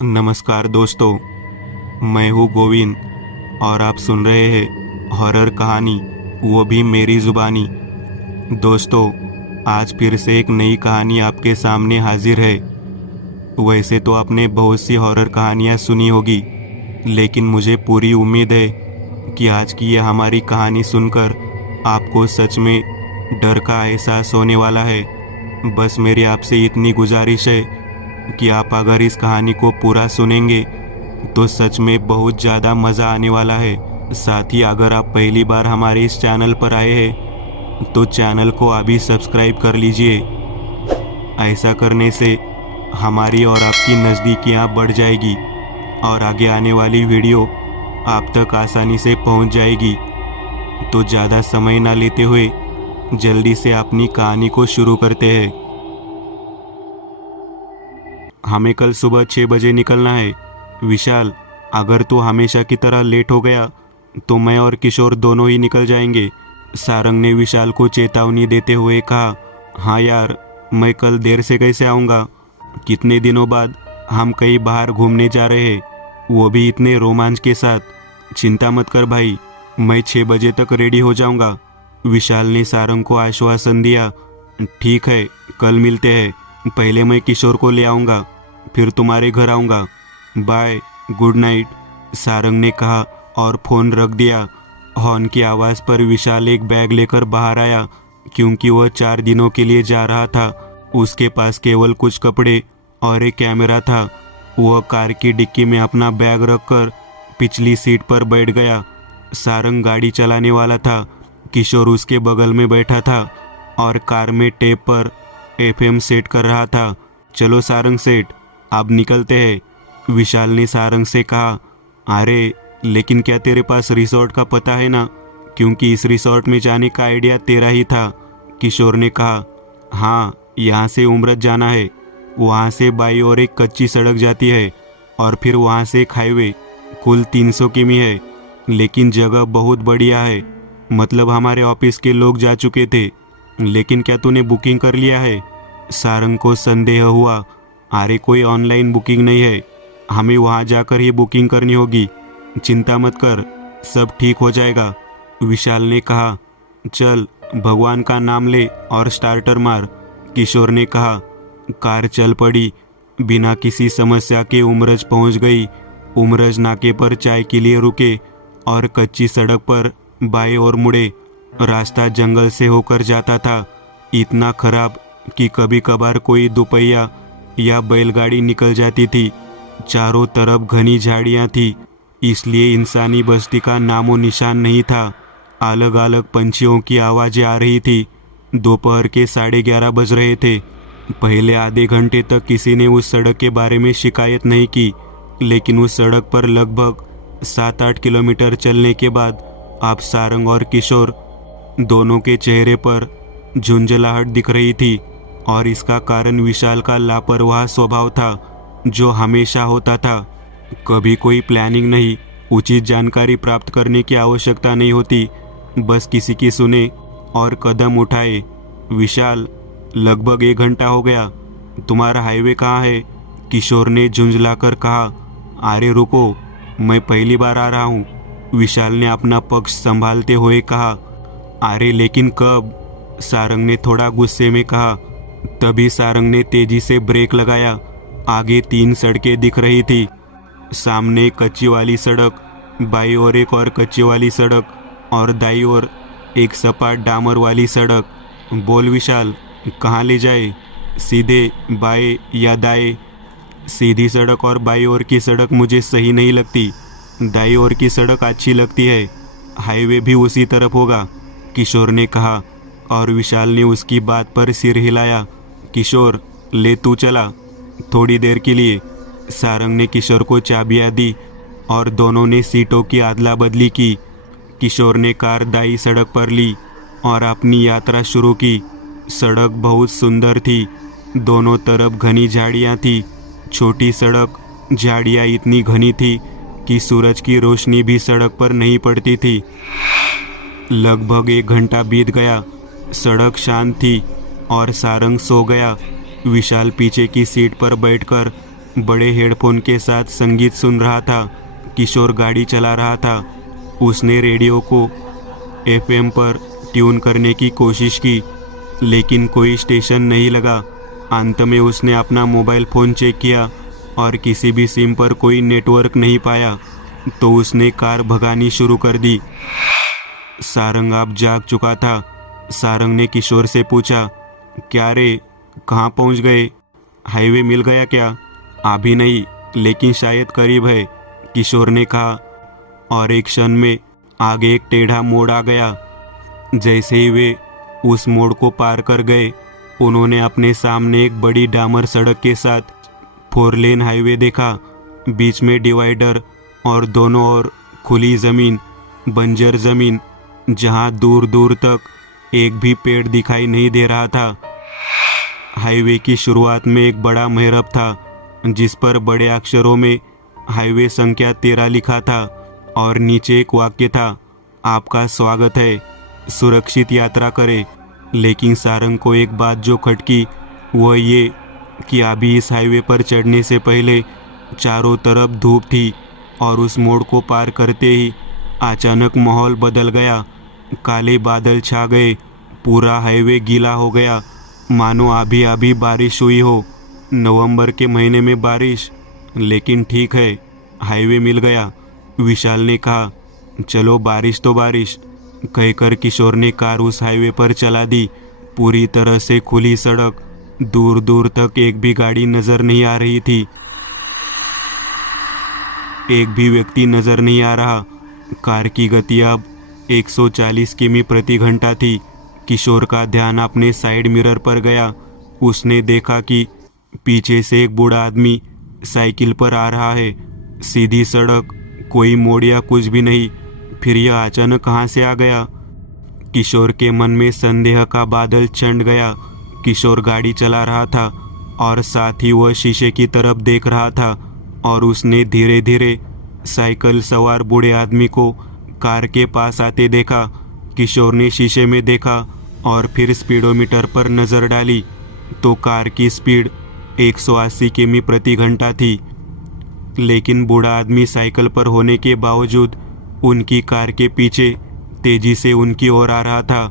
नमस्कार दोस्तों, मैं हूँ गोविंद और आप सुन रहे हैं हॉरर कहानी, वो भी मेरी ज़ुबानी। दोस्तों, आज फिर से एक नई कहानी आपके सामने हाजिर है। वैसे तो आपने बहुत सी हॉरर कहानियाँ सुनी होगी, लेकिन मुझे पूरी उम्मीद है कि आज की यह हमारी कहानी सुनकर आपको सच में डर का एहसास होने वाला है। बस मेरी आपसे इतनी गुजारिश है कि आप अगर इस कहानी को पूरा सुनेंगे तो सच में बहुत ज़्यादा मज़ा आने वाला है। साथ ही अगर आप पहली बार हमारे इस चैनल पर आए हैं तो चैनल को अभी सब्सक्राइब कर लीजिए। ऐसा करने से हमारी और आपकी नज़दीकियाँ बढ़ जाएगी और आगे आने वाली वीडियो आप तक आसानी से पहुंच जाएगी। तो ज़्यादा समय ना लेते हुए जल्दी से अपनी कहानी को शुरू करते हैं। हमें कल सुबह 6 बजे निकलना है। विशाल, अगर तू हमेशा की तरह लेट हो गया तो मैं और किशोर दोनों ही निकल जाएंगे। सारंग ने विशाल को चेतावनी देते हुए कहा। हाँ यार, मैं कल देर से कैसे आऊँगा? कितने दिनों बाद हम कहीं बाहर घूमने जा रहे हैं, वो भी इतने रोमांच के साथ। चिंता मत कर भाई, मैं 6 बजे तक रेडी हो जाऊँगा। विशाल ने सारंग को आश्वासन दिया। ठीक है, कल मिलते हैं। पहले मैं किशोर को ले आऊँगा, फिर तुम्हारे घर आऊँगा। बाय, गुड नाइट, सारंग ने कहा और फ़ोन रख दिया। हॉर्न की आवाज़ पर विशाल एक बैग लेकर बाहर आया, क्योंकि वह 4 दिनों के लिए जा रहा था। उसके पास केवल कुछ कपड़े और एक कैमरा था। वह कार की डिक्की में अपना बैग रखकर पिछली सीट पर बैठ गया। सारंग गाड़ी चलाने वाला था। किशोर उसके बगल में बैठा था और कार में टेप पर FM सेट कर रहा था। चलो सारंग सेठ, अब निकलते हैं, विशाल ने सारंग से कहा। अरे लेकिन क्या तेरे पास रिसोर्ट का पता है ना? क्योंकि इस रिसोर्ट में जाने का आइडिया तेरा ही था, किशोर ने कहा। हाँ, यहाँ से उमरत जाना है। वहाँ से बाई और एक कच्ची सड़क जाती है और फिर वहाँ से एक हाईवे। कुल 300 किमी है, लेकिन जगह बहुत बढ़िया है। मतलब हमारे ऑफिस के लोग जा चुके थे। लेकिन क्या तूने बुकिंग कर लिया है? सारंग को संदेह हुआ। अरे कोई ऑनलाइन बुकिंग नहीं है, हमें वहाँ जाकर ही बुकिंग करनी होगी। चिंता मत कर, सब ठीक हो जाएगा, विशाल ने कहा। चल, भगवान का नाम ले और स्टार्टर मार, किशोर ने कहा। कार चल पड़ी। बिना किसी समस्या के उमरज पहुँच गई। उमरज नाके पर चाय के लिए रुके और कच्ची सड़क पर बाएं ओर मुड़े। रास्ता जंगल से होकर जाता था, इतना खराब कि कभी कभार कोई दोपहिया या बैलगाड़ी निकल जाती थी। चारों तरफ घनी झाड़ियाँ थी, इसलिए इंसानी बस्ती का नामो निशान नहीं था। अलग अलग पंछियों की आवाज़ें आ रही थी। दोपहर के 11:30 बज रहे थे। पहले आधे घंटे तक किसी ने उस सड़क के बारे में शिकायत नहीं की, लेकिन उस सड़क पर लगभग 7-8 किलोमीटर चलने के बाद अब सारंग और किशोर दोनों के चेहरे पर झुंझलाहट दिख रही थी। और इसका कारण विशाल का लापरवाह स्वभाव था, जो हमेशा होता था। कभी कोई प्लानिंग नहीं, उचित जानकारी प्राप्त करने की आवश्यकता नहीं होती, बस किसी की सुने और कदम उठाए। विशाल, लगभग 1 घंटा हो गया, तुम्हारा हाईवे कहाँ है? किशोर ने झुंझलाकर कहा। अरे रुको, मैं पहली बार आ रहा हूँ, विशाल ने अपना पक्ष संभालते हुए कहा। अरे लेकिन कब? सारंग ने थोड़ा गुस्से में कहा। तभी सारंग ने तेजी से ब्रेक लगाया। आगे 3 सड़कें दिख रही थी। सामने एक कच्ची वाली सड़क, बाईं ओर एक और कच्ची वाली सड़क और दाईं ओर एक सपाट डामर वाली सड़क। बोल विशाल, कहाँ ले जाए? सीधे, बाएं या दाएं? सीधी सड़क और बाईं ओर की सड़क मुझे सही नहीं लगती, दाईं ओर की सड़क अच्छी लगती है। हाईवे भी उसी तरफ होगा, किशोर ने कहा और विशाल ने उसकी बात पर सिर हिलाया। किशोर, ले तू चला थोड़ी देर के लिए। सारंग ने किशोर को चाबियां दी और दोनों ने सीटों की अदला बदली की। किशोर ने कार दाई सड़क पर ली और अपनी यात्रा शुरू की। सड़क बहुत सुंदर थी, दोनों तरफ घनी झाड़ियाँ थी। छोटी सड़क, झाड़ियाँ इतनी घनी थी कि सूरज की रोशनी भी सड़क पर नहीं पड़ती थी। लगभग 1 घंटा बीत गया। सड़क शांत थी और सारंग सो गया। विशाल पीछे की सीट पर बैठकर बड़े हेडफोन के साथ संगीत सुन रहा था। किशोर गाड़ी चला रहा था। उसने रेडियो को एफएम पर ट्यून करने की कोशिश की, लेकिन कोई स्टेशन नहीं लगा। अंत में उसने अपना मोबाइल फ़ोन चेक किया और किसी भी सिम पर कोई नेटवर्क नहीं पाया, तो उसने कार भगानी शुरू कर दी। सारंग अब जाग चुका था। सारंग ने किशोर से पूछा, क्या रे, कहाँ पहुँच गए? हाईवे मिल गया क्या? अभी नहीं, लेकिन शायद करीब है, किशोर ने कहा। और एक क्षण में आगे एक टेढ़ा मोड़ आ गया। जैसे ही वे उस मोड़ को पार कर गए, उन्होंने अपने सामने एक बड़ी डामर सड़क के साथ 4 लेन हाईवे देखा। बीच में डिवाइडर और दोनों ओर खुली ज़मीन, बंजर ज़मीन, जहां दूर दूर तक एक भी पेड़ दिखाई नहीं दे रहा था। हाईवे की शुरुआत में एक बड़ा मेहराब था, जिस पर बड़े अक्षरों में हाईवे संख्या 13 लिखा था और नीचे एक वाक्य था, आपका स्वागत है, सुरक्षित यात्रा करें। लेकिन सारंग को एक बात जो खटकी, वह ये कि अभी इस हाईवे पर चढ़ने से पहले चारों तरफ धूप थी और उस मोड़ को पार करते ही अचानक माहौल बदल गया। काले बादल छा गए, पूरा हाईवे गीला हो गया, मानो अभी अभी बारिश हुई हो। नवंबर के महीने में बारिश, लेकिन ठीक है, हाईवे मिल गया, विशाल ने कहा। चलो बारिश तो बारिश, कहकर किशोर ने कार उस हाईवे पर चला दी। पूरी तरह से खुली सड़क, दूर दूर तक एक भी गाड़ी नजर नहीं आ रही थी, एक भी व्यक्ति नजर नहीं आ रहा। कार की गति अब 140 किमी प्रति घंटा थी। किशोर का ध्यान अपने साइड मिरर पर गया। उसने देखा कि पीछे से एक बूढ़ा आदमी साइकिल पर आ रहा है। सीधी सड़क, कोई मोड़ या कुछ भी नहीं, फिर यह अचानक कहाँ से आ गया? किशोर के मन में संदेह का बादल छंट गया। किशोर गाड़ी चला रहा था और साथ ही वह शीशे की तरफ देख रहा था, और उसने धीरे धीरे साइकिल सवार बूढ़े आदमी को कार के पास आते देखा। किशोर ने शीशे में देखा और फिर स्पीडोमीटर पर नज़र डाली तो कार की स्पीड 180 किमी प्रति घंटा थी। लेकिन बूढ़ा आदमी साइकिल पर होने के बावजूद उनकी कार के पीछे तेजी से उनकी ओर आ रहा था।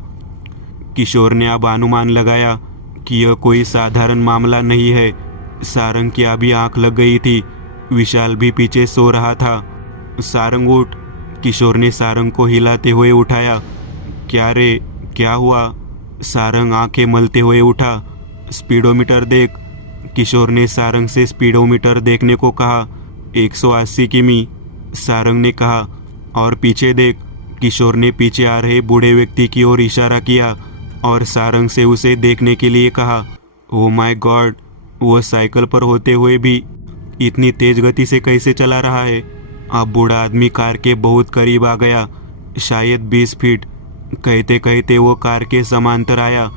किशोर ने अब अनुमान लगाया कि यह कोई साधारण मामला नहीं है। सारंग की अभी आंख लग गई थी। विशाल भी पीछे सो रहा था। सारंग उठ, किशोर ने सारंग को हिलाते हुए उठाया। क्या रे, क्या हुआ? सारंग आंखें मलते हुए उठा। स्पीडोमीटर देख, किशोर ने सारंग से स्पीडोमीटर देखने को कहा। 180 किमी, सारंग ने कहा। और पीछे देख, किशोर ने पीछे आ रहे बूढ़े व्यक्ति की ओर इशारा किया और सारंग से उसे देखने के लिए कहा। ओह माय गॉड, वह साइकिल पर होते हुए भी इतनी तेज गति से कैसे चला रहा है? अब बूढ़ा आदमी कार के बहुत करीब आ गया, शायद 20 फीट। कहते कहते वो कार के समांतर आया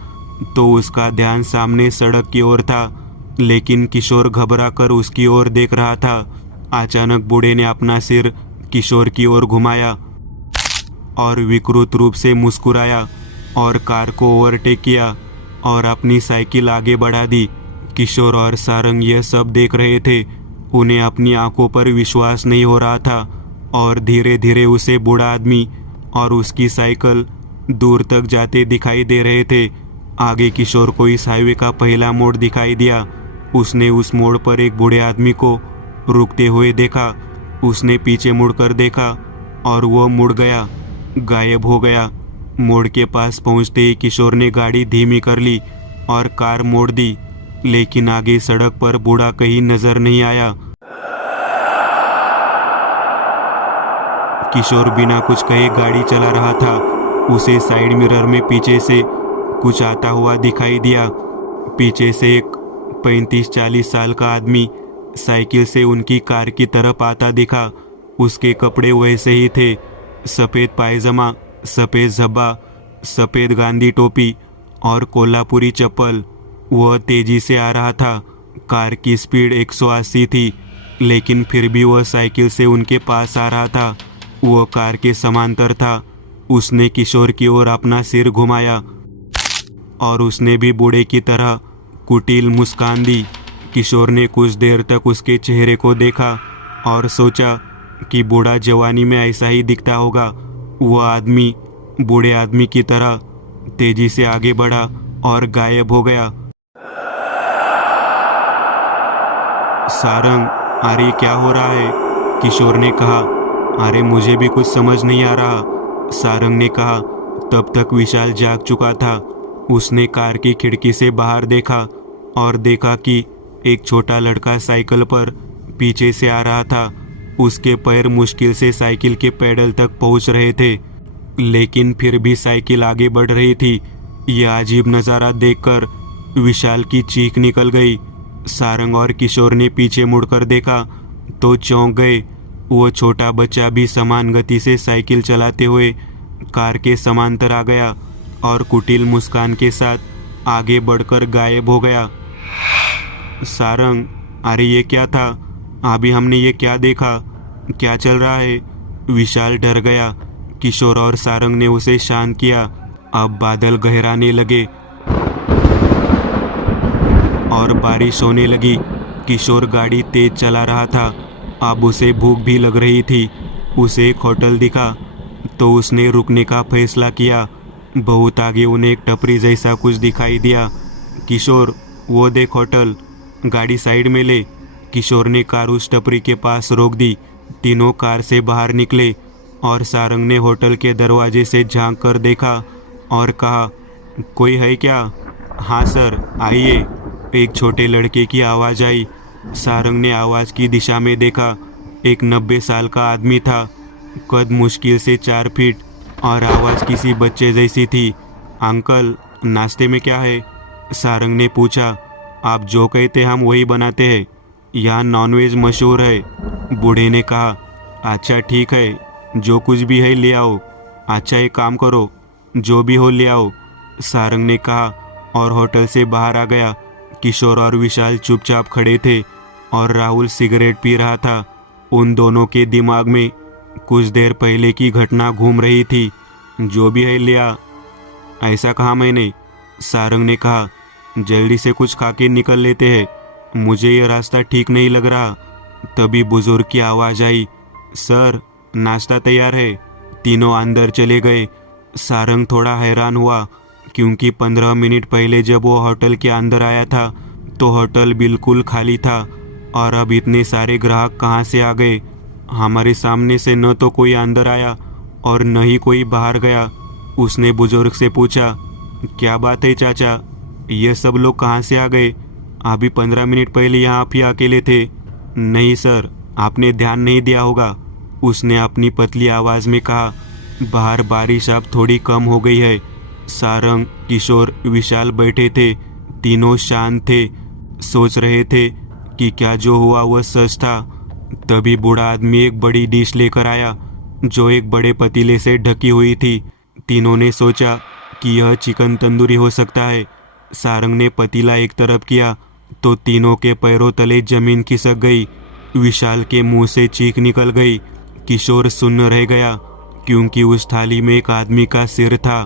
तो उसका ध्यान सामने सड़क की ओर था, लेकिन किशोर घबरा कर उसकी ओर देख रहा था। अचानक बूढ़े ने अपना सिर किशोर की ओर घुमाया और विकृत रूप से मुस्कुराया और कार को ओवरटेक किया और अपनी साइकिल आगे बढ़ा दी। किशोर और सारंग यह सब देख रहे थे। उन्हें अपनी आंखों पर विश्वास नहीं हो रहा था और धीरे धीरे उसे बूढ़ा आदमी और उसकी साइकिल दूर तक जाते दिखाई दे रहे थे। आगे किशोर को इस हाईवे का पहला मोड़ दिखाई दिया। उसने उस मोड़ पर एक बूढ़े आदमी को रुकते हुए देखा। उसने पीछे मुड़कर देखा और वह मुड़ गया, गायब हो गया। मोड़ के पास पहुंचते ही किशोर ने गाड़ी धीमी कर ली और कार मोड़ दी, लेकिन आगे सड़क पर बूढ़ा कहीं नजर नहीं आया। किशोर बिना कुछ कहे गाड़ी चला रहा था। उसे साइड मिरर में पीछे से कुछ आता हुआ दिखाई दिया। पीछे से एक 35-40 साल का आदमी साइकिल से उनकी कार की तरफ आता दिखा। उसके कपड़े वैसे ही थे, सफ़ेद पायजामा, सफ़ेद झब्बा, सफ़ेद गांधी टोपी और कोल्हापुरी चप्पल। वह तेजी से आ रहा था। कार की स्पीड 180 थी, लेकिन फिर भी वह साइकिल से उनके पास आ रहा था। वह कार के समांतर था। उसने किशोर की ओर अपना सिर घुमाया और उसने भी बूढ़े की तरह कुटिल मुस्कान दी। किशोर ने कुछ देर तक उसके चेहरे को देखा और सोचा कि बूढ़ा जवानी में ऐसा ही दिखता होगा। वह आदमी बूढ़े आदमी की तरह तेजी से आगे बढ़ा और गायब हो गया। सारंग, अरे क्या हो रहा है? किशोर ने कहा। अरे मुझे भी कुछ समझ नहीं आ रहा, सारंग ने कहा। तब तक विशाल जाग चुका था। उसने कार की खिड़की से बाहर देखा और देखा कि एक छोटा लड़का साइकिल पर पीछे से आ रहा था। उसके पैर मुश्किल से साइकिल के पैडल तक पहुंच रहे थे, लेकिन फिर भी साइकिल आगे बढ़ रही थी। यह अजीब नज़ारा देखकर विशाल की चीख निकल गई। सारंग और किशोर ने पीछे मुड़कर देखा तो चौंक गए। वो छोटा बच्चा भी समान गति से साइकिल चलाते हुए कार के समांतर आ गया और कुटिल मुस्कान के साथ आगे बढ़कर गायब हो गया। सारंग, अरे ये क्या था? अभी हमने ये क्या देखा? क्या चल रहा है? विशाल डर गया। किशोर और सारंग ने उसे शांत किया। अब बादल गहराने लगे और बारिश होने लगी। किशोर गाड़ी तेज चला रहा था। अब उसे भूख भी लग रही थी। उसे एक होटल दिखा तो उसने रुकने का फैसला किया। बहुत आगे उन्हें एक टपरी जैसा कुछ दिखाई दिया। किशोर, वो देख होटल, गाड़ी साइड में ले। किशोर ने कार उस टपरी के पास रोक दी। तीनों कार से बाहर निकले और सारंग ने होटल के दरवाजे से झांक कर देखा और कहा, कोई है क्या? हाँ सर, आइए, एक छोटे लड़के की आवाज़ आई। सारंग ने आवाज़ की दिशा में देखा। एक 90 साल का आदमी था। कद मुश्किल से 4 फीट और आवाज़ किसी बच्चे जैसी थी। अंकल, नाश्ते में क्या है? सारंग ने पूछा। आप जो कहते हम वही बनाते हैं। यहाँ नॉनवेज मशहूर है, बूढ़े ने कहा। अच्छा ठीक है, जो कुछ भी है ले आओ। अच्छा एक काम करो, जो भी हो ले आओ, सारंग ने कहा और होटल से बाहर आ गया। किशोर और विशाल चुपचाप खड़े थे और राहुल सिगरेट पी रहा था। उन दोनों के दिमाग में कुछ देर पहले की घटना घूम रही थी। जो भी है ले आ। ऐसा कहा मैंने, सारंग ने कहा। जल्दी से कुछ खा के निकल लेते हैं, मुझे ये रास्ता ठीक नहीं लग रहा। तभी बुजुर्ग की आवाज़ आई, सर नाश्ता तैयार है। तीनों अंदर चले गए। सारंग थोड़ा हैरान हुआ क्योंकि 15 मिनट पहले जब वो होटल के अंदर आया था तो होटल बिल्कुल खाली था और अब इतने सारे ग्राहक कहाँ से आ गए? हमारे सामने से न तो कोई अंदर आया और न ही कोई बाहर गया। उसने बुजुर्ग से पूछा, क्या बात है चाचा, ये सब लोग कहाँ से आ गए? अभी 15 मिनट पहले यहाँ आप ही अकेले थे। नहीं सर, आपने ध्यान नहीं दिया होगा, उसने अपनी पतली आवाज़ में कहा। बाहर बारिश अब थोड़ी कम हो गई है। सारंग, किशोर, विशाल बैठे थे। तीनों शांत थे, सोच रहे थे कि क्या जो हुआ वह सच था। तभी बूढ़ा आदमी एक बड़ी डिश लेकर आया जो एक बड़े पतीले से ढकी हुई थी। तीनों ने सोचा कि यह चिकन तंदूरी हो सकता है। सारंग ने पतीला एक तरफ किया तो तीनों के पैरों तले जमीन खिसक गई। विशाल के मुंह से चीख निकल गई। किशोर सुन्न रह गया क्योंकि उस थाली में एक आदमी का सिर था।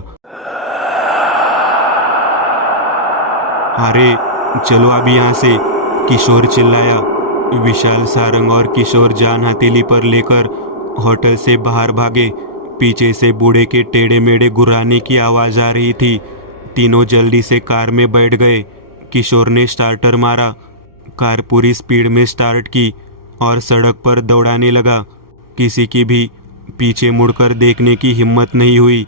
अरे चलो अभी यहाँ से, किशोर चिल्लाया। विशाल, सारंग और किशोर जान हथेली पर लेकर होटल से बाहर भागे। पीछे से बूढ़े के टेढ़े मेढ़े गुर्राने की आवाज़ आ रही थी। तीनों जल्दी से कार में बैठ गए। किशोर ने स्टार्टर मारा। कार पूरी स्पीड में स्टार्ट की और सड़क पर दौड़ाने लगा। किसी की भी पीछे मुड़कर देखने की हिम्मत नहीं हुई।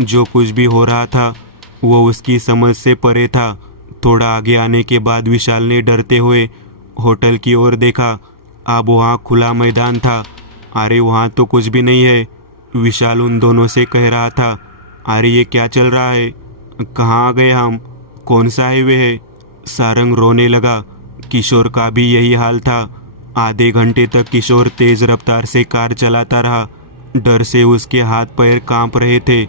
जो कुछ भी हो रहा था वो उसकी समझ से परे था। थोड़ा आगे आने के बाद विशाल ने डरते हुए होटल की ओर देखा। अब वहाँ खुला मैदान था। अरे वहाँ तो कुछ भी नहीं है, विशाल उन दोनों से कह रहा था। अरे ये क्या चल रहा है? कहाँ आ गए हम? कौन सा हाईवे है? सारंग रोने लगा। किशोर का भी यही हाल था। आधे घंटे तक किशोर तेज रफ्तार से कार चलाता रहा। डर से उसके हाथ पैर कांप रहे थे।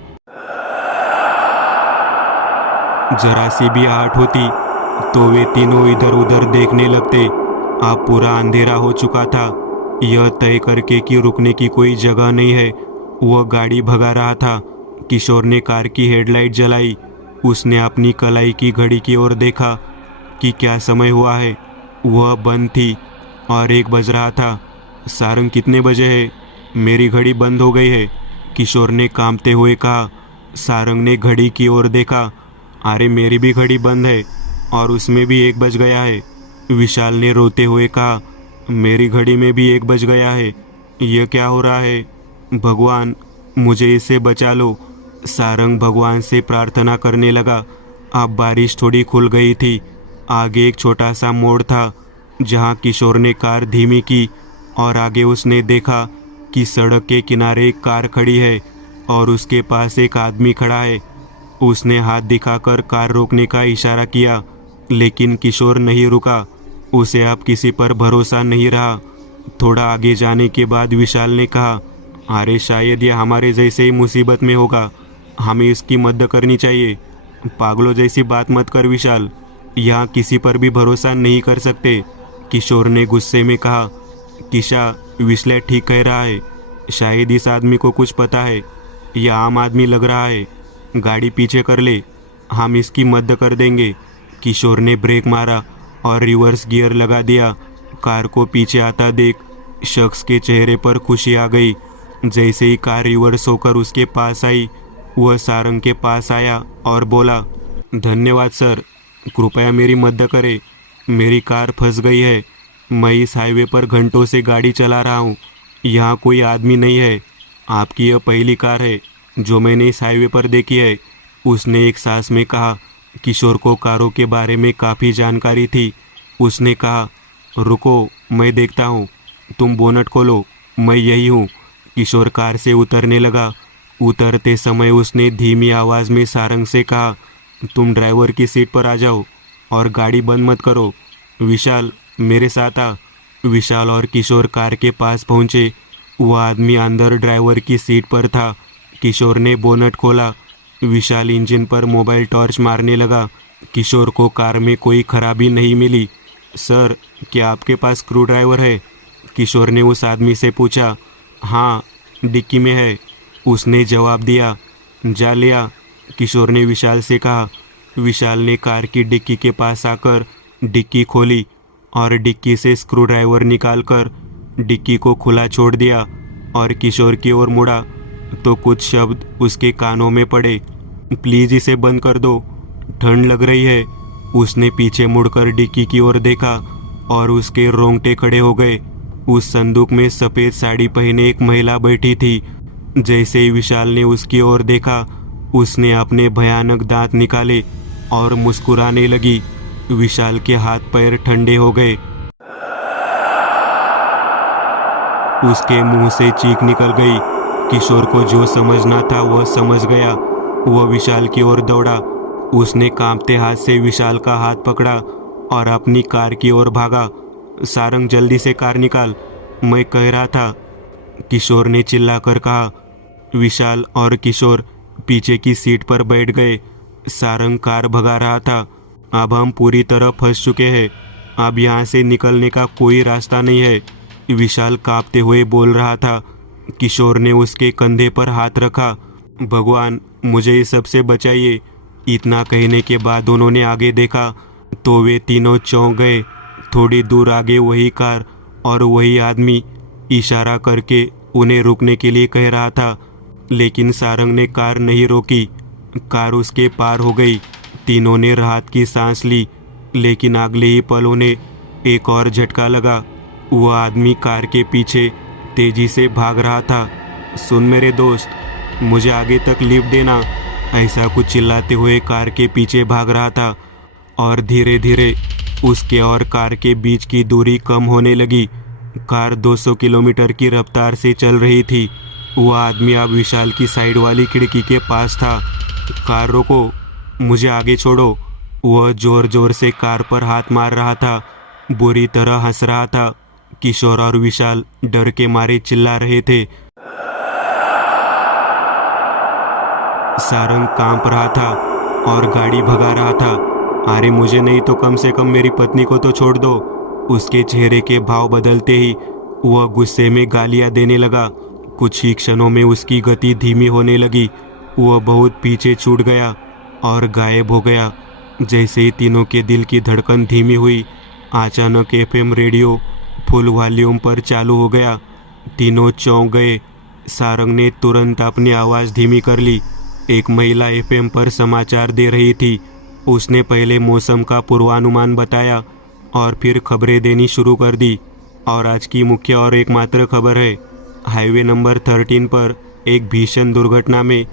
जरा सी भी आहट होती तो वे तीनों इधर उधर देखने लगते। अब पूरा अंधेरा हो चुका था। यह तय करके कि रुकने की कोई जगह नहीं है, वह गाड़ी भगा रहा था। किशोर ने कार की हेडलाइट जलाई। उसने अपनी कलाई की घड़ी की ओर देखा कि क्या समय हुआ है। वह बंद थी और 1 बज रहा था। सारंग कितने बजे है? मेरी घड़ी बंद हो गई है, किशोर ने कांपते हुए कहा। सारंग ने घड़ी की ओर देखा। अरे मेरी भी घड़ी बंद है और उसमें भी 1 बज गया है, विशाल ने रोते हुए कहा। मेरी घड़ी में भी 1 बज गया है, यह क्या हो रहा है? भगवान, मुझे इससे बचा लो। सारंग भगवान से प्रार्थना करने लगा। अब बारिश थोड़ी खुल गई थी। आगे एक छोटा सा मोड़ था जहां किशोर ने कार धीमी की और आगे उसने देखा कि सड़क के किनारे एक कार खड़ी है और उसके पास एक आदमी खड़ा है। उसने हाथ दिखाकर कार रोकने का इशारा किया, लेकिन किशोर नहीं रुका। उसे अब किसी पर भरोसा नहीं रहा। थोड़ा आगे जाने के बाद विशाल ने कहा, अरे शायद यह हमारे जैसे ही मुसीबत में होगा, हमें इसकी मदद करनी चाहिए। पागलों जैसी बात मत कर विशाल, यहाँ किसी पर भी भरोसा नहीं कर सकते, किशोर ने गुस्से में कहा। किशा, विश्ले ठीक कह रहा है, शायद इस आदमी को कुछ पता है। यह आम आदमी लग रहा है। गाड़ी पीछे कर ले, हम इसकी मदद कर देंगे। किशोर ने ब्रेक मारा और रिवर्स गियर लगा दिया। कार को पीछे आता देख शख्स के चेहरे पर खुशी आ गई। जैसे ही कार रिवर्स होकर उसके पास आई, वह सारंग के पास आया और बोला, धन्यवाद सर, कृपया मेरी मदद करें। मेरी कार फंस गई है। मैं इस हाईवे पर घंटों से गाड़ी चला रहा हूँ, यहाँ कोई आदमी नहीं है। आपकी यह पहली कार है जो मैंने इस हाईवे पर देखी है, उसने एक सांस में कहा। किशोर को कारों के बारे में काफ़ी जानकारी थी। उसने कहा, रुको, मैं देखता हूँ, तुम बोनट खोलो, मैं यही हूँ। किशोर कार से उतरने लगा। उतरते समय उसने धीमी आवाज़ में सारंग से कहा, तुम ड्राइवर की सीट पर आ जाओ और गाड़ी बंद मत करो। विशाल, मेरे साथ आ। विशाल और किशोर कार के पास पहुँचे। वह आदमी अंदर ड्राइवर की सीट पर था। किशोर ने बोनट खोला। विशाल इंजन पर मोबाइल टॉर्च मारने लगा। किशोर को कार में कोई खराबी नहीं मिली। सर, क्या आपके पास स्क्रू ड्राइवर है? किशोर ने उस आदमी से पूछा। हाँ, डिक्की में है, उसने जवाब दिया। जा लिया, किशोर ने विशाल से कहा। विशाल ने कार की डिक्की के पास आकर डिक्की खोली और डिक्की से स्क्रू ड्राइवर निकालकर डिक्की को खुला छोड़ दिया और किशोर की ओर मुड़ा तो कुछ शब्द उसके कानों में पड़े। प्लीज़ इसे बंद कर दो, ठंड लग रही है। उसने पीछे मुड़कर डिक्की की ओर देखा और उसके रोंगटे खड़े हो गए। उस संदूक में सफ़ेद साड़ी पहने एक महिला बैठी थी। जैसे ही विशाल ने उसकी ओर देखा, उसने अपने भयानक दांत निकाले और मुस्कुराने लगी। विशाल के हाथ पैर ठंडे हो गए। उसके मुंह से चीख निकल गई। किशोर को जो समझना था वह समझ गया। वह विशाल की ओर दौड़ा। उसने कांपते हाथ से विशाल का हाथ पकड़ा और अपनी कार की ओर भागा। सारंग, जल्दी से कार निकाल, मैं कह रहा था, किशोर ने चिल्लाकर कहा। विशाल और किशोर पीछे की सीट पर बैठ गए। सारंग कार भगा रहा था। अब हम पूरी तरह फंस चुके हैं, अब यहाँ से निकलने का कोई रास्ता नहीं है, विशाल कांपते हुए बोल रहा था। किशोर ने उसके कंधे पर हाथ रखा। भगवान, मुझे इस सब से बचाइए। इतना कहने के बाद उन्होंने आगे देखा तो वे तीनों चौंक गए। थोड़ी दूर आगे वही कार और वही आदमी इशारा करके उन्हें रुकने के लिए कह रहा था, लेकिन सारंग ने कार नहीं रोकी। कार उसके पार हो गई। तीनों ने राहत की सांस ली, लेकिन अगले ही पल उन्हें एक और झटका लगा। वह आदमी कार के पीछे तेजी से भाग रहा था। सुन मेरे दोस्त, मुझे आगे तक लिफ्ट देना, ऐसा कुछ चिल्लाते हुए कार के पीछे भाग रहा था। और धीरे धीरे उसके और कार के बीच की दूरी कम होने लगी। कार 200 किलोमीटर की रफ्तार से चल रही थी। वह आदमी अब विशाल की साइड वाली खिड़की के पास था। कार रोको, मुझे आगे छोड़ो। वह जोर जोर से कार पर हाथ मार रहा था, बुरी तरह हंस रहा था। किशोर और विशाल डर के मारे चिल्ला रहे थे। सारंग कांप रहा था और गाड़ी भगा रहा था। अरे मुझे नहीं तो कम से कम मेरी पत्नी को तो छोड़ दो। उसके चेहरे के भाव बदलते ही वह गुस्से में गालियां देने लगा। कुछ ही क्षणों में उसकी गति धीमी होने लगी। वह बहुत पीछे छूट गया और गायब हो गया। जैसे ही तीनों के दिल की धड़कन धीमी हुई, अचानक एफएम रेडियो फुल वॉल्यूम पर चालू हो गया। तीनों चौंक गए। सारंग ने तुरंत अपनी आवाज़ धीमी कर ली। एक महिला एफएम पर समाचार दे रही थी। उसने पहले मौसम का पूर्वानुमान बताया और फिर खबरें देनी शुरू कर दी। और आज की मुख्य और एकमात्र खबर है, हाईवे नंबर 13 पर एक भीषण दुर्घटना में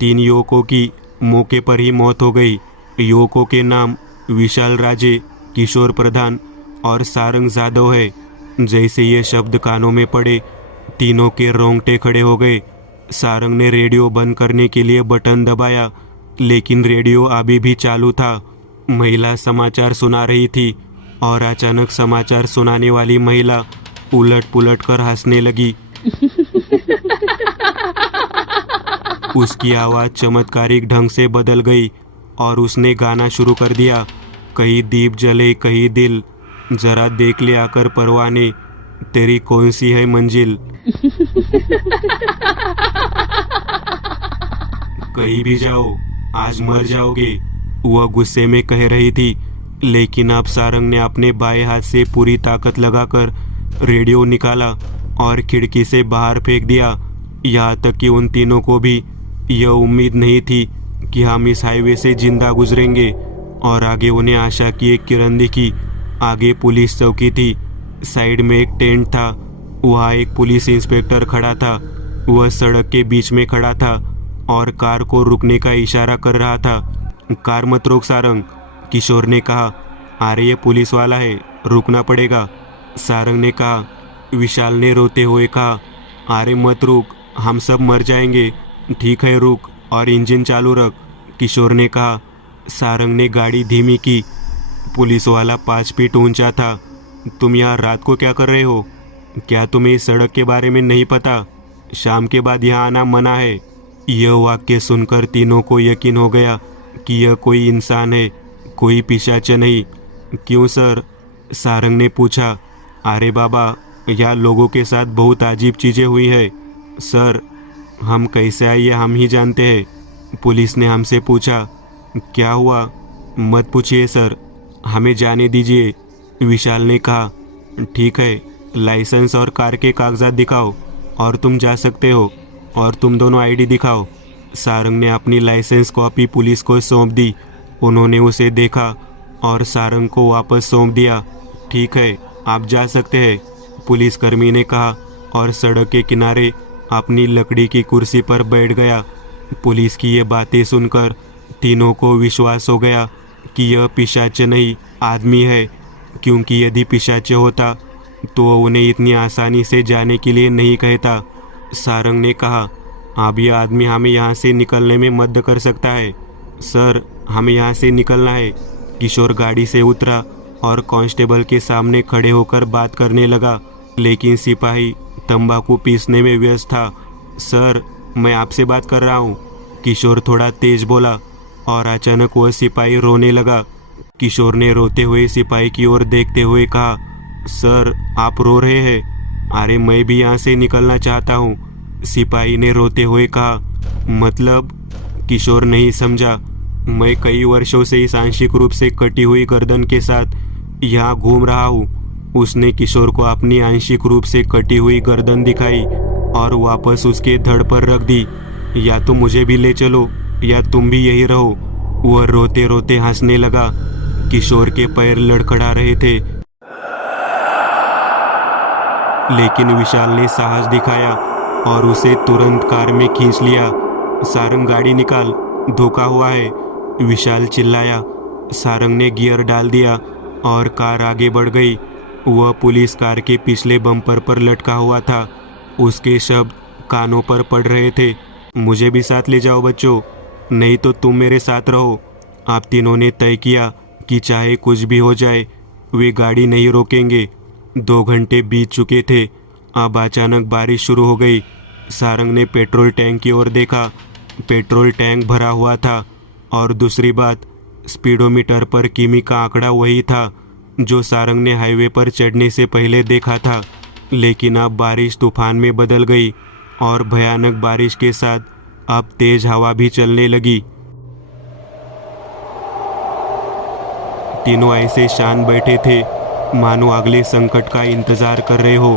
3 युवकों की मौके पर ही मौत हो गई। युवकों के नाम विशाल राजे, किशोर प्रधान और सारंग जाधव है। जैसे ये शब्द कानों में पड़े, तीनों के रोंगटे खड़े हो गए। सारंग ने रेडियो बंद करने के लिए बटन दबाया, लेकिन रेडियो अभी भी चालू था। महिला समाचार सुना रही थी और अचानक समाचार सुनाने वाली महिला उलट पुलट कर हंसने लगी। उसकी आवाज़ चमत्कारिक ढंग से बदल गई और उसने गाना शुरू कर दिया। कहीं दीप जले कहीं दिल, जरा देख ले आकर परवाने, तेरी कौन सी है मंजिल। कहीं भी जाओ, आज मर जाओगे, वह गुस्से में कह रही थी। लेकिन अब सारंग ने अपने बाएं हाथ से पूरी ताकत लगाकर रेडियो निकाला और खिड़की से बाहर फेंक दिया। यहाँ तक कि उन तीनों को भी यह उम्मीद नहीं थी कि हम इस हाईवे से जिंदा गुजरेंगे। और आगे उन्हें आशा की एक किरण दिखी। आगे पुलिस चौकी थी। साइड में एक टेंट था। वहाँ एक पुलिस इंस्पेक्टर खड़ा था। वह सड़क के बीच में खड़ा था और कार को रुकने का इशारा कर रहा था। कार मत रोक सारंग, किशोर ने कहा। अरे ये पुलिस वाला है, रुकना पड़ेगा, सारंग ने कहा। विशाल ने रोते हुए कहा, अरे मत रुक, हम सब मर जाएंगे। ठीक है रुक और इंजन चालू रख, किशोर ने कहा। सारंग ने गाड़ी धीमी की। पुलिस वाला 5 फीट ऊंचा था। तुम यहाँ रात को क्या कर रहे हो? क्या तुम्हें इस सड़क के बारे में नहीं पता? शाम के बाद यहाँ आना मना है। यह वाक्य सुनकर तीनों को यकीन हो गया कि यह कोई इंसान है, कोई पिशाच नहीं। क्यों सर? सारंग ने पूछा। अरे बाबा, यहाँ लोगों के साथ बहुत अजीब चीज़ें हुई है सर। हम कैसे आए ये हम ही जानते हैं, पुलिस ने हमसे पूछा। क्या हुआ? मत पूछिए सर, हमें जाने दीजिए, विशाल ने कहा। ठीक है, लाइसेंस और कार के कागजात दिखाओ और तुम जा सकते हो। और तुम दोनों आईडी दिखाओ। सारंग ने अपनी लाइसेंस कॉपी पुलिस को सौंप दी। उन्होंने उसे देखा और सारंग को वापस सौंप दिया। ठीक है, आप जा सकते हैं, पुलिसकर्मी ने कहा और सड़क के किनारे अपनी लकड़ी की कुर्सी पर बैठ गया। पुलिस की ये बातें सुनकर तीनों को विश्वास हो गया कि यह पिशाच नहीं, आदमी है। क्योंकि यदि पिशाच होता तो वह उन्हें इतनी आसानी से जाने के लिए नहीं कहता। सारंग ने कहा, अब यह आदमी हमें यहाँ से निकलने में मदद कर सकता है। सर, हमें यहाँ से निकलना है। किशोर गाड़ी से उतरा और कांस्टेबल के सामने खड़े होकर बात करने लगा, लेकिन सिपाही तंबाकू पीसने में व्यस्त था। सर, मैं आपसे बात कर रहा हूँ, किशोर थोड़ा तेज बोला और अचानक वह सिपाही रोने लगा। किशोर ने रोते हुए सिपाही की ओर देखते हुए कहा, सर आप रो रहे हैं? अरे मैं भी यहाँ से निकलना चाहता हूँ, सिपाही ने रोते हुए कहा। मतलब? किशोर नहीं समझा। मैं कई वर्षों से इस आंशिक रूप से कटी हुई गर्दन के साथ यहाँ घूम रहा हूँ। उसने किशोर को अपनी आंशिक रूप से कटी हुई गर्दन दिखाई और वापस उसके धड़ पर रख दी। या तो मुझे भी ले चलो या तुम भी यही रहो, वह रोते रोते हंसने लगा। किशोर के पैर लड़खड़ा रहे थे, लेकिन विशाल ने साहस दिखाया और उसे तुरंत कार में खींच लिया। सारंग गाड़ी निकाल, धोखा हुआ है, विशाल चिल्लाया। सारंग ने गियर डाल दिया और कार आगे बढ़ गई। वह पुलिस कार के पिछले बम्पर पर लटका हुआ था। उसके शब्द कानों पर पड़ रहे थे। मुझे भी साथ ले जाओ बच्चों, नहीं तो तुम मेरे साथ रहो। आप तीनों ने तय किया कि चाहे कुछ भी हो जाए वे गाड़ी नहीं रोकेंगे। 2 घंटे बीत चुके थे। अब अचानक बारिश शुरू हो गई। सारंग ने पेट्रोल टैंक की ओर देखा। पेट्रोल टैंक भरा हुआ था और दूसरी बात, स्पीडोमीटर पर किमी का आंकड़ा वही था जो सारंग ने हाईवे पर चढ़ने से पहले देखा था। लेकिन अब बारिश तूफान में बदल गई और भयानक बारिश के साथ अब तेज हवा भी चलने लगी। तीनों ऐसे शांत बैठे थे मानो अगले संकट का इंतज़ार कर रहे हो।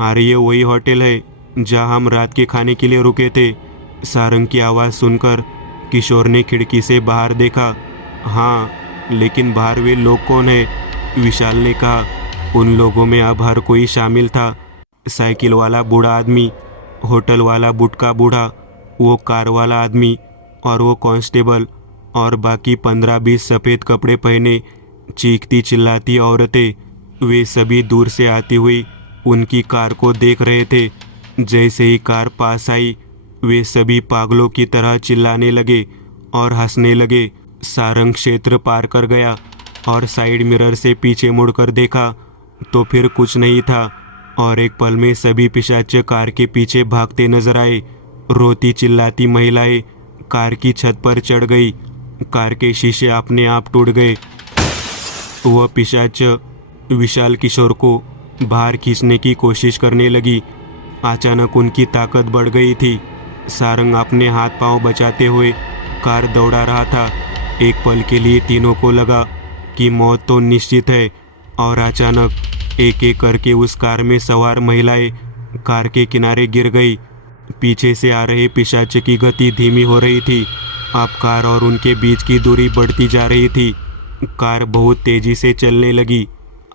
अरे ये वही होटल है जहाँ हम रात के खाने के लिए रुके थे। सारंग की आवाज़ सुनकर किशोर ने खिड़की से बाहर देखा। हाँ, लेकिन बाहर वे लोग कौन है? विशाल ने कहा। उन लोगों में अब हर कोई शामिल था। साइकिल वाला बूढ़ा आदमी, होटल वाला बुटका बूढ़ा, वो कार वाला आदमी और वो कांस्टेबल और बाकी 15-20 सफ़ेद कपड़े पहने चीखती चिल्लाती औरतें। वे सभी दूर से आती हुई उनकी कार को देख रहे थे। जैसे ही कार पास आई वे सभी पागलों की तरह चिल्लाने लगे और हंसने लगे। सारंग क्षेत्र पार कर गया और साइड मिरर से पीछे मुड़कर देखा तो फिर कुछ नहीं था और एक पल में सभी पिशाच कार के पीछे भागते नजर आए। रोती चिल्लाती महिलाएं कार की छत पर चढ़ गई। कार के शीशे अपने आप टूट गए। वह पिशाच विशाल किशोर को बाहर खींचने की कोशिश करने लगी। अचानक उनकी ताकत बढ़ गई थी। सारंग अपने हाथ पांव बचाते हुए कार दौड़ा रहा था। एक पल के लिए तीनों को लगा कि मौत तो निश्चित है और अचानक एक एक करके उस कार में सवार महिलाएं कार के किनारे गिर गई। पीछे से आ रहे पिशाच की गति धीमी हो रही थी। अब कार और उनके बीच की दूरी बढ़ती जा रही थी। कार बहुत तेजी से चलने लगी।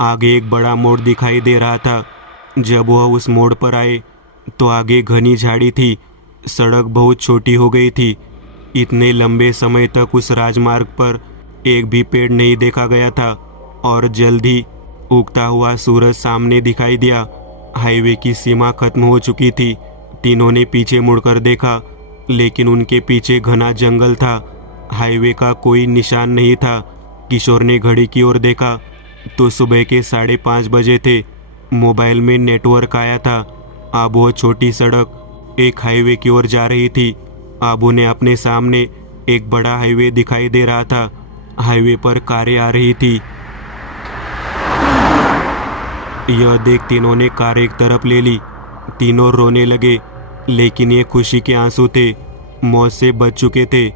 आगे एक बड़ा मोड़ दिखाई दे रहा था। जब वह उस मोड़ पर आए तो आगे घनी झाड़ी थी। सड़क बहुत छोटी हो गई थी। इतने लंबे समय तक उस राजमार्ग पर एक भी पेड़ नहीं देखा गया था और जल्द ही उगता हुआ सूरज सामने दिखाई दिया। हाईवे की सीमा खत्म हो चुकी थी। तीनों ने पीछे मुड़कर देखा, लेकिन उनके पीछे घना जंगल था। हाईवे का कोई निशान नहीं था। किशोर ने घड़ी की ओर देखा तो सुबह के 5:30 बजे थे। मोबाइल में नेटवर्क आया था। अब वो छोटी सड़क एक हाईवे की ओर जा रही थी। अब उन्हें अपने सामने एक बड़ा हाईवे दिखाई दे रहा था। हाईवे पर कारें आ रही थी। यह देख तीनों ने कार एक तरफ ले ली। तीनों रोने लगे, लेकिन ये खुशी के आंसू थे। मौत से बच चुके थे।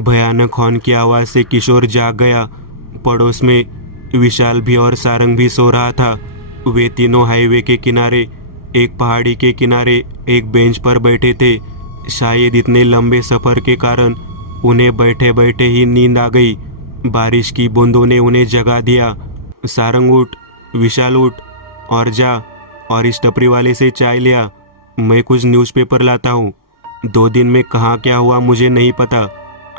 भयानक हॉर्न की आवाज़ से किशोर जाग गया। पड़ोस में विशाल भी और सारंग भी सो रहा था। वे तीनों हाईवे के किनारे एक पहाड़ी के किनारे एक बेंच पर बैठे थे। शायद इतने लंबे सफ़र के कारण उन्हें बैठे बैठे ही नींद आ गई। बारिश की बूंदों ने उन्हें जगा दिया। सारंग उठ, विशाल उठ और जा और इस टपरी वाले से चाय लिया। मैं कुछ न्यूज़पेपर लाता हूँ। 2 दिन में कहाँ क्या हुआ मुझे नहीं पता।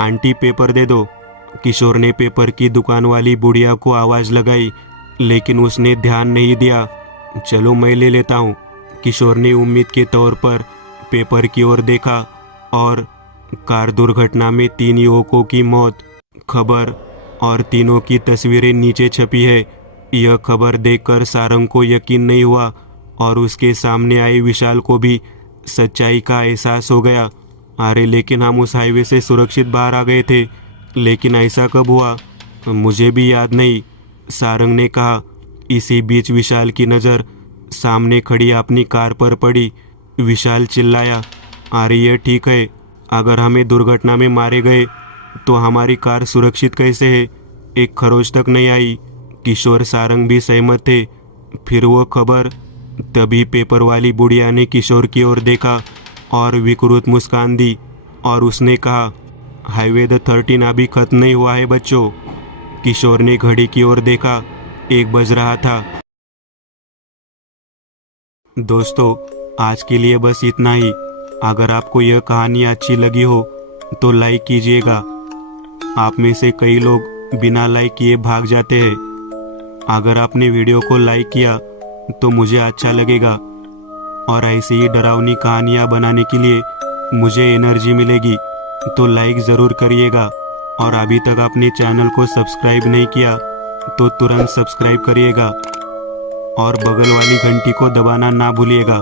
आंटी पेपर दे दो। किशोर ने पेपर की दुकान वाली बुढ़िया को आवाज़ लगाई, लेकिन उसने ध्यान नहीं दिया। चलो मैं ले लेता हूँ। किशोर ने उम्मीद के तौर पर पेपर की ओर देखा और कार दुर्घटना में 3 युवकों की मौत खबर और तीनों की तस्वीरें नीचे छपी है। यह खबर देखकर सारंग को यकीन नहीं हुआ और उसके सामने आए विशाल को भी सच्चाई का एहसास हो गया। अरे लेकिन हम उस हाईवे से सुरक्षित बाहर आ गए थे। लेकिन ऐसा कब हुआ मुझे भी याद नहीं, सारंग ने कहा। इसी बीच विशाल की नज़र सामने खड़ी अपनी कार पर पड़ी। विशाल चिल्लाया, अरे ये ठीक है, अगर हमें दुर्घटना में मारे गए तो हमारी कार सुरक्षित कैसे है? एक खरोच तक नहीं आई। किशोर सारंग भी सहमत थे। फिर वो खबर। तभी पेपर वाली बुढ़िया ने किशोर की ओर देखा और विकृत मुस्कान दी और उसने कहा, हाईवे द 13 अभी खत्म नहीं हुआ है बच्चों। किशोर ने घड़ी की ओर देखा। 1 बज रहा था। दोस्तों, आज के लिए बस इतना ही। अगर आपको यह कहानी अच्छी लगी हो तो लाइक कीजिएगा। आप में से कई लोग बिना लाइक किए भाग जाते हैं। अगर आपने वीडियो को लाइक किया तो मुझे अच्छा लगेगा और ऐसी ही डरावनी कहानियाँ बनाने के लिए मुझे एनर्जी मिलेगी। तो लाइक ज़रूर करिएगा और अभी तक आपने चैनल को सब्सक्राइब नहीं किया तो तुरंत सब्सक्राइब करिएगा और बगल वाली घंटी को दबाना ना भूलिएगा।